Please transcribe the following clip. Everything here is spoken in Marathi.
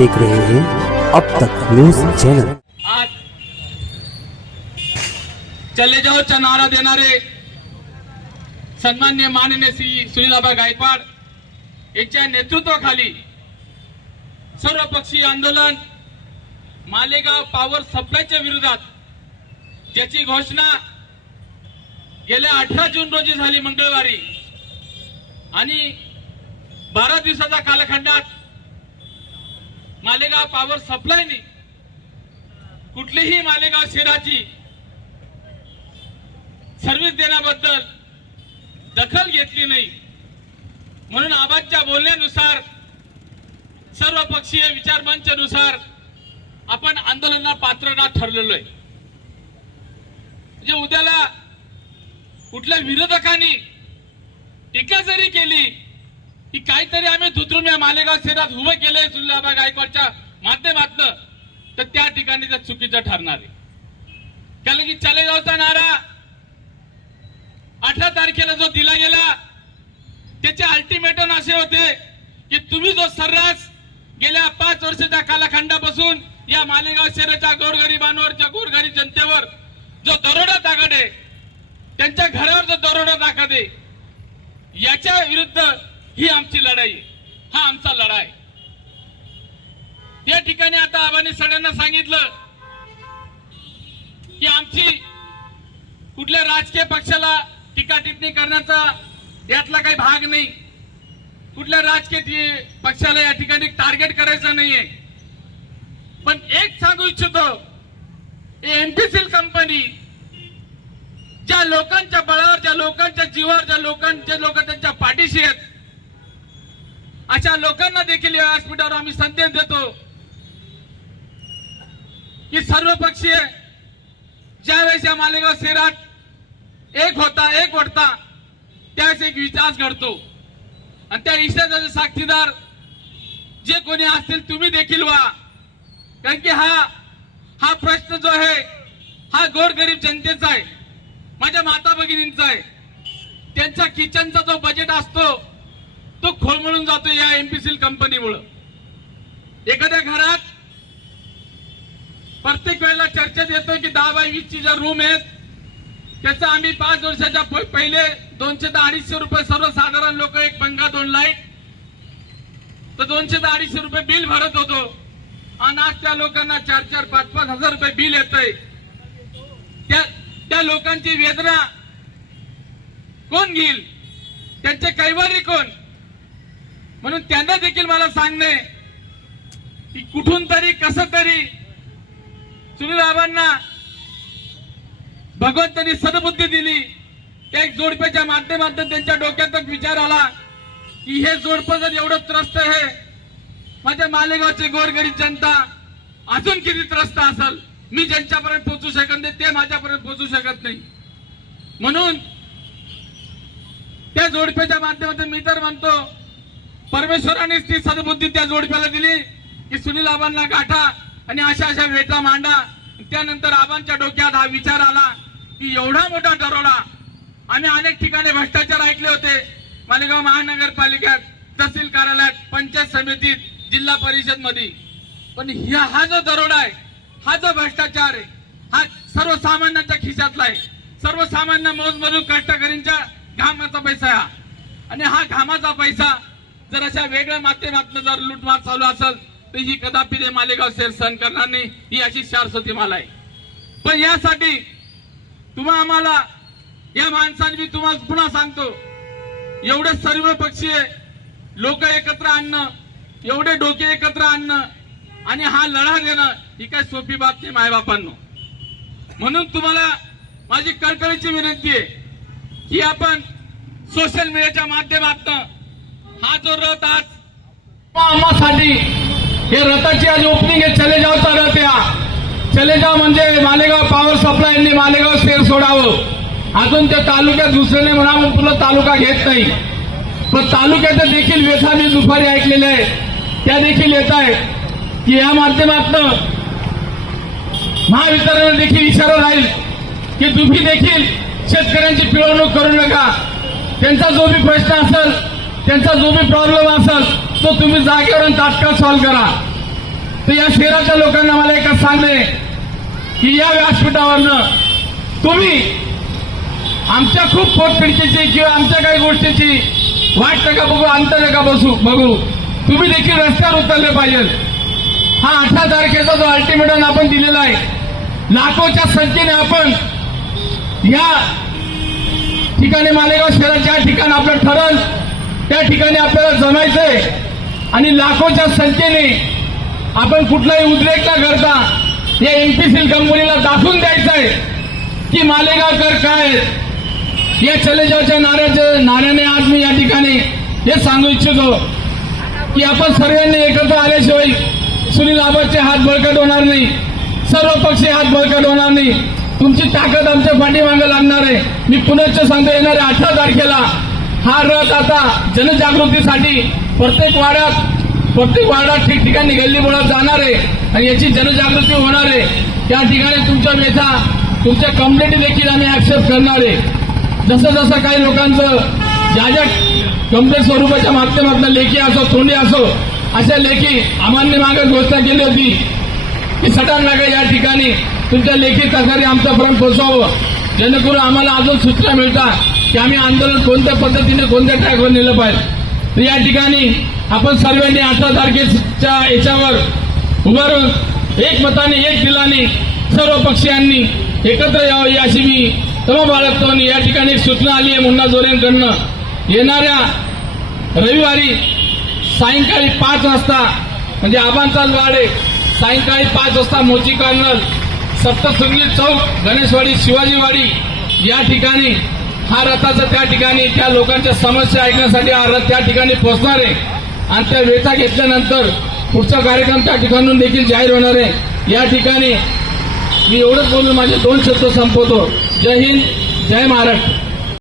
देख रहे हैं अब तक न्यूज चैनल। आज चले जाओचा नारा देणारे सन्मान्य माननीय श्री सुनीलाबा गायकवाड यांच्या नेतृत्वाखाली सर्वपक्षीय आंदोलन मालेगाव पॉवर सप्लायच्या विरोधात ज्याची घोषणा गेल्या अठरा जून रोजी झाली मंगळवारी. आणि बारा दिवसाच्या कालखंडात मालेगाव पॉवर सप्लायने कुठलीही मालेगाव शहराची सर्व्हिस देण्याबद्दल दखल घेतली नाही. म्हणून आबांच्या बोलण्यानुसार सर्व पक्षीय विचार मंचानुसार आपण आंदोलनाला पात्र ठरलेलो आहे. म्हणजे उद्याला कुठल्या विरोधकांनी टीका जरी केली की काहीतरी आम्ही धुतरून या मालेगाव शहरात उभं केलंय सुल्लाबा गायकवाडच्या माध्यमातलं तर त्या ठिकाणी त्या चुकीचं ठरणार आहे. कारण की चलेगावचा नारा अठरा तारखेला जो दिला गेला त्याचे अल्टिमेटम असे होते की तुम्ही जो सर्रास गेल्या पाच वर्षाच्या कालखंडापासून या मालेगाव शहराच्या गोरगरिबांवरच्या गोरगरीब जनतेवर जो दरोडा ताकद आहे त्यांच्या घरावर जो दरोडा ताकद आहे याच्या विरुद्ध ही आमची लढाई हा आमचा लढा आहे या ठिकाणी आता आबांनी सगळ्यांना सांगितलं की आमची कुठल्या राजकीय पक्षाला टीका टिप्पणी करण्याचा यातला काही भाग नाही. कुठल्या राजकीय पक्षाला या ठिकाणी टार्गेट करायचं नाहीये. पण एक सांगू इच्छितो एमपीसील कंपनी ज्या लोकांच्या बळावर ज्या लोकांच्या जीवावर ज्या लोकांचे लोक त्यांच्या पाठीशी आहेत अशा लोकांना देखील या व्यासपीठावर आम्ही संदेश देतो की सर्वपक्षीय ज्यावेळेस या मालेगाव शहरात एक होता एक वटता त्यावेळेस एक विकास घडतो. आणि त्या विश्वासाचे साक्षीदार जे कोणी असतील तुम्ही देखील व्हा. कारण की हा हा प्रश्न जो आहे हा गोरगरीब जनतेचा आहे. माझ्या माता भगिनींचा आहे. त्यांचा किचनचा जो बजेट असतो तो खोळमळून जातो या एमपीसील कंपनीमुळं. एखाद्या घरात प्रत्येक वेळेला चर्चेत येतो की दहा बाय वीसची ज्या रूम आहेत त्याचा आम्ही पाच वर्षाच्या पहिले दोनशे ते अडीचशे रुपये सर्वसाधारण लोक एक पंखा दोन लाइट. तर दोनशे ते अडीचशे रुपये बिल भरत होतो. आणि आज त्या लोकांना चार चार पाच पाच हजार रुपये बिल येत त्या त्या लोकांची वेदना कोण घेईल? त्यांचे कैवारी कोण? म्हणून त्यांना देखील मला सांगणे की कुठून तरी कस तरी सुनीलबाबांना भगवंतांनी सदबुद्धी दिली. त्या एक जोडप्याच्या माध्यमातून त्यांच्या डोक्यातच विचार आला की हे जोडपं जर एवढं त्रस्त आहे माझ्या मालेगावचे गोरगरीब जनता अजून किती त्रस्त असेल? मी ज्यांच्यापर्यंत पोहोचू शकत नाही ते माझ्यापर्यंत पोहोचू शकत नाही. म्हणून त्या जोडप्याच्या माध्यमातून मी तर म्हणतो परमेश्वरानेच ती सद्बुद्धी त्या जोडप्याला दिली की सुनील आबांना गाठा आणि अशा अशा वेटा मांडा. त्यानंतर आबांच्या डोक्यात हा विचार आला की एवढा मोठा दरोडा. आम्ही अनेक ठिकाणी भ्रष्टाचार ऐकले होते. मालेगाव महानगरपालिकेत तहसील कार्यालयात पंचायत समितीत जिल्हा परिषदमध्ये पण ह्या हा जो दरोडा आहे हा जो भ्रष्टाचार आहे हा सर्वसामान्यांच्या खिशातला आहे. सर्वसामान्य मोजमधून कष्टकरींच्या घामाचा पैसा आहे हा. आणि हा घामाचा पैसा जर अशा वेगळ्या माध्यमातून जर लुटमार चालू असेल तर ही कदापि ते मालेगाव सेल सहन करणार नाही ही अशी शारस्वती मला आहे. पण यासाठी तुम्हा आम्हाला या माणसाने मी तुम्हाला पुन्हा सांगतो एवढे सर्व पक्षीय लोक एकत्र आणणं एवढे डोके एकत्र आणणं आणि हा लढा देणं ही काय सोपी बाब नाही मायबापांनो. म्हणून तुम्हाला माझी कळकळीची विनंती आहे की आपण सोशल मीडियाच्या माध्यमातून हा जो रथ आज आम्हासाठी हे रथाची आज ओपनिंग आहे. चले जावचा रथ या चले जाव म्हणजे मालेगाव पॉवर सप्लाय यांनी मालेगाव शेर सोडावं. अजून त्या तालुक्यात दुसऱ्याने म्हणा मग तुला तालुका घेत नाही. पण तालुक्याच्या देखील व्यथा मी दुपारी ऐकलेले आहे. त्या देखील येत आहे की या माध्यमातून महावितरण देखील इशारा राहील. की तुम्ही देखील शेतकऱ्यांची पिळवणूक करू नका. त्यांचा जो बी प्रश्न असेल त्यांचा जो बी प्रॉब्लेम असेल तो तुम्ही जागेवर तात्काळ सॉल्व्ह करा. तर या शहराच्या लोकांना मला एकच सांगले की या व्यासपीठावरनं तुम्ही आमच्या खूप पोटपिडकीची किंवा आमच्या काही गोष्टीची वाट नका बघू अंतर नका बसू बघू. तुम्ही देखील रस्त्यावर उतरले पाहिजे हा अठरा तारखेचा जो अल्टिमेटम आपण दिलेला आहे लाखोच्या संख्येने आपण या ठिकाणी मालेगाव शहरात ज्या ठिकाणी आपलं ठरण त्या ठिकाणी आपल्याला जमायचंय. आणि लाखोच्या संख्येने आपण कुठलाही उद्रेक न करता या एमपीसील कंपनीला दाखवून द्यायचंय की मालेगावकर काय या चले नाऱ्याच्या नाऱ्याने आज मी या ठिकाणी हे सांगू इच्छितो की आपण सर्वांनी एकत्र आल्याशिवाय सुनील आबादचे हात बळकट होणार नाही. सर्व पक्षी हात बळकट होणार नाही. तुमची ताकद आमच्या पाठीमागे लागणार आहे. मी पुनश्च सांगतो येणाऱ्या अठरा तारखेला हा रथ आता जनजागृतीसाठी प्रत्येक वाड्यात प्रत्येक वाड्यात ठिकठिकाणी गल्ली बोळात जाणार आहे आणि याची जनजागृती होणार आहे. त्या ठिकाणी तुमच्या व्यथा तुमच्या कंप्लेंटी देखील आम्ही ऍक्सेप्ट करणार आहे. जसं जसं काही लोकांचं ज्या ज्या कंप्लेंट स्वरूपाच्या माध्यमातून लेखी असो तोंडी असो अशा लेखी आम्हांनी मागे घोषणा केली होती की सटाण नागा या ठिकाणी तुमच्या लेखी तक्रारी आमच्यापर्यंत पोहोचावं जेणेकरून आम्हाला अजून सूचना मिळतात. की आम्ही आंदोलन कोणत्या पद्धतीने कोणत्या ट्रॅकवर नेलं पाहिजे? तर या ठिकाणी आपण सर्वांनी अठरा तारखेच्या याच्यावर उभारून एक मताने एक दिलाने सर्व पक्षीयांनी एकत्र यावं अशी मी तमा बाळगतो आणि या ठिकाणी सूचना आली आहे मुन्ना जोरेंकडनं. येणाऱ्या रविवारी सायंकाळी पाच वाजता म्हणजे आबांचाच वाड आहे सायंकाळी पाच वाजता मोची कर्नल सप्तशृंगी चौक गणेशवाडी शिवाजीवाडी या ठिकाणी हा रथाचा त्या ठिकाणी त्या लोकांच्या समस्या ऐकण्यासाठी हा रथ त्या ठिकाणी पोहोचणार आहे. आणि त्या वेचा घेतल्यानंतर पुढचा कार्यक्रम त्या ठिकाणून देखील जाहीर होणार आहे. या ठिकाणी मी एवढंच बोलून माझे दोन शब्द संपवतो. जय हिंद जय महाराष्ट्र.